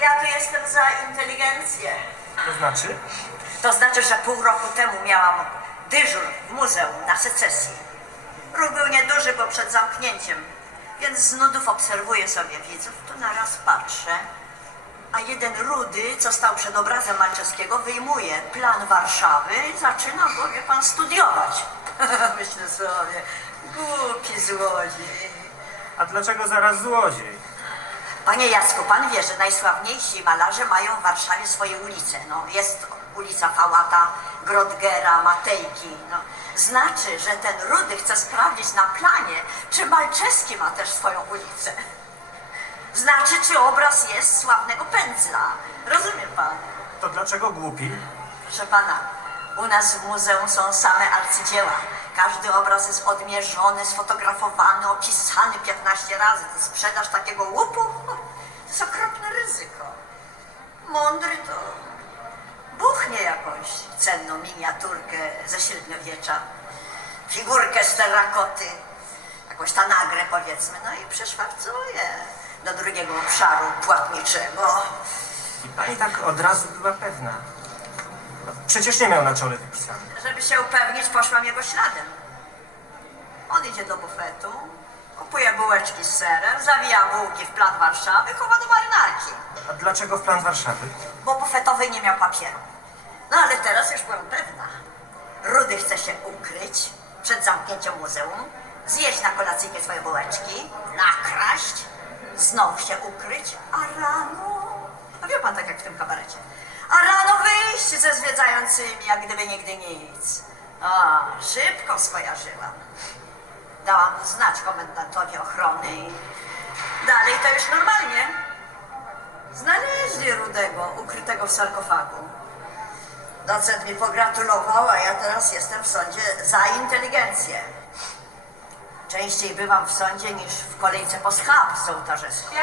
Ja tu jestem za inteligencję. To znaczy? To znaczy, że pół roku temu miałam dyżur w muzeum na secesji. Ruch był nieduży, bo przed zamknięciem, więc z nudów obserwuję sobie widzów. Tu naraz patrzę, a jeden rudy, co stał przed obrazem Malczewskiego, wyjmuje plan Warszawy i zaczyna go, wie pan, studiować. Myślę sobie, głupi złodziej. A dlaczego zaraz złodziej? Panie Jacku, pan wie, że najsławniejsi malarze mają w Warszawie swoje ulice. No, jest ulica Fałata, Grodgera, Matejki. No. Znaczy, że ten Rudy chce sprawdzić na planie, czy Malczewski ma też swoją ulicę. Znaczy, czy obraz jest sławnego pędzla. Rozumie pan? To dlaczego głupi? Proszę pana, u nas w muzeum są same arcydzieła. Każdy obraz jest odmierzony, sfotografowany, opisany 15 razy. To sprzedaż takiego łupu Mądry to buchnie jakąś cenną miniaturkę ze średniowiecza, figurkę z terrakoty, jakąś tanagrę powiedzmy, no i przeszwarcuje do drugiego obszaru płatniczego. I pani tak od razu była pewna. No, Przecież nie miał na czole wypisane. Żeby się upewnić, poszłam jego śladem. On idzie do bufetu, kupuje bułeczki z serem, zawija bułki w plan Warszawy, chowa do marynarki, A dlaczego w plan Warszawy? bo bufetowy nie miał papieru. No ale teraz już byłam pewna. Rudy chce się ukryć przed zamknięciem muzeum, zjeść na kolacyjkę swoje bułeczki, nakraść, znowu się ukryć, a rano... No wie pan, tak jak w tym kabarecie. A rano wyjść ze zwiedzającymi, jak gdyby nigdy nic. A, szybko skojarzyłam. Dałam znać komendantowi ochrony i dalej to już normalnie. Znaleźli Rudego, ukrytego w sarkofagu. Docent mi pogratulował, a ja teraz jestem w sądzie za inteligencję. Częściej bywam w sądzie niż w kolejce po schab z ołtarzyską.